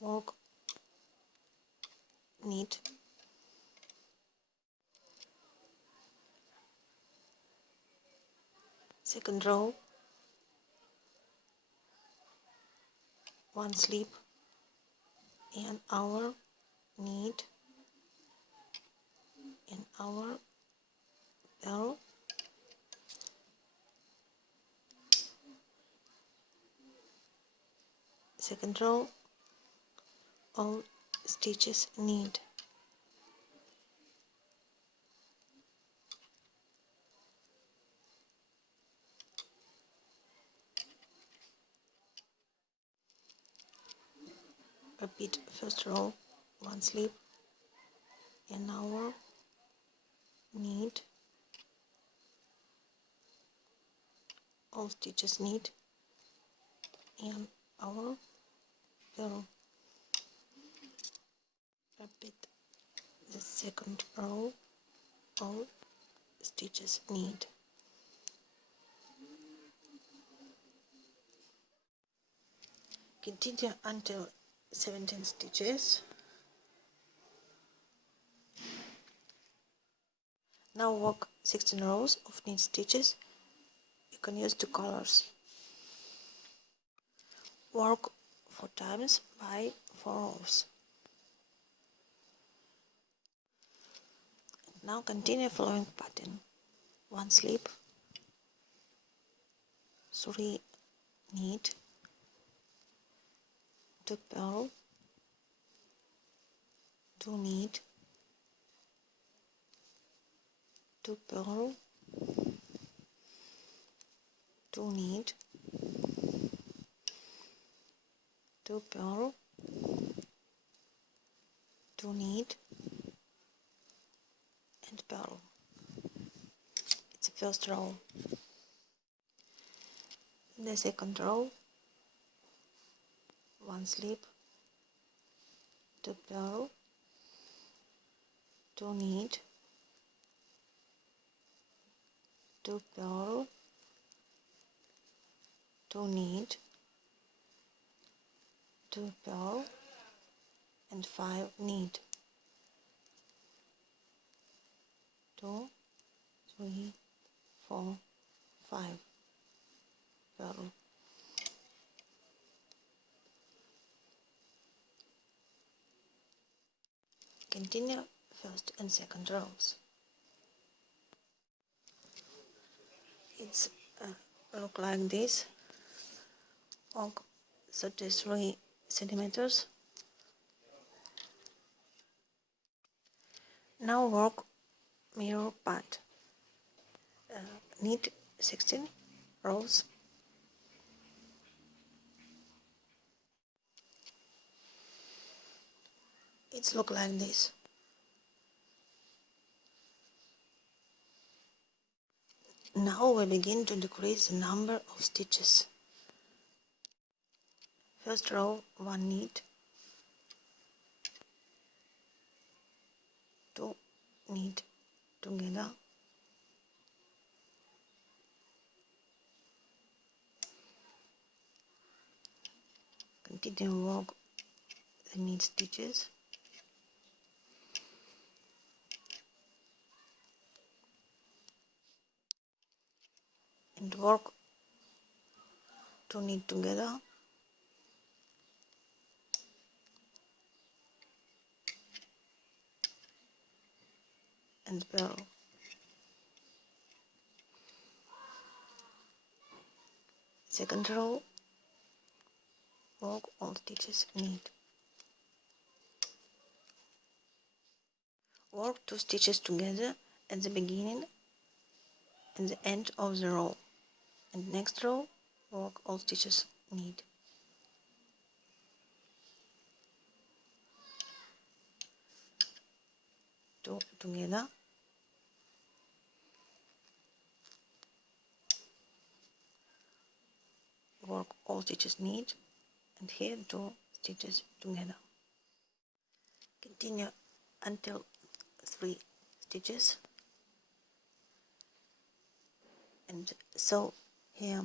work, knit, second row, 1 slip in our knit in our purl, second row, all stitches knit, repeat first row, 1 slip in our knit, all stitches knit in our purl, repeat the second row, all stitches knit, continue until 17 stitches. Now work 16 rows of knit stitches. You can use 2 colors. Work 4 times by 4 rows. Now continue following pattern. 1 slip, 3 knit, 2 purl, 2 knit, 2 purl, 2 knit, 2 purl, 2 knit, and purl. It's the first row. The second row, 1 slip, 2 purl, 2 knit, 2 purl, 2 knit, 2 purl, and 5 knit. 2, 3, 4, 5 purl. Continue first and second rows. It's look like this. Work 33 centimeters. Now work mirror part. Knit 16 rows. It's look like this. Now we begin to decrease the number of stitches. First row, 1 knit, 2 knit together, continue work the knit stitches, and work 2 knit together, and purl. Second row, work all stitches knit. Work 2 stitches together at the beginning and the end of the row, and next row work all stitches knit. Two together, work all stitches knit, and here 2 stitches together. Continue until 3 stitches, and sew here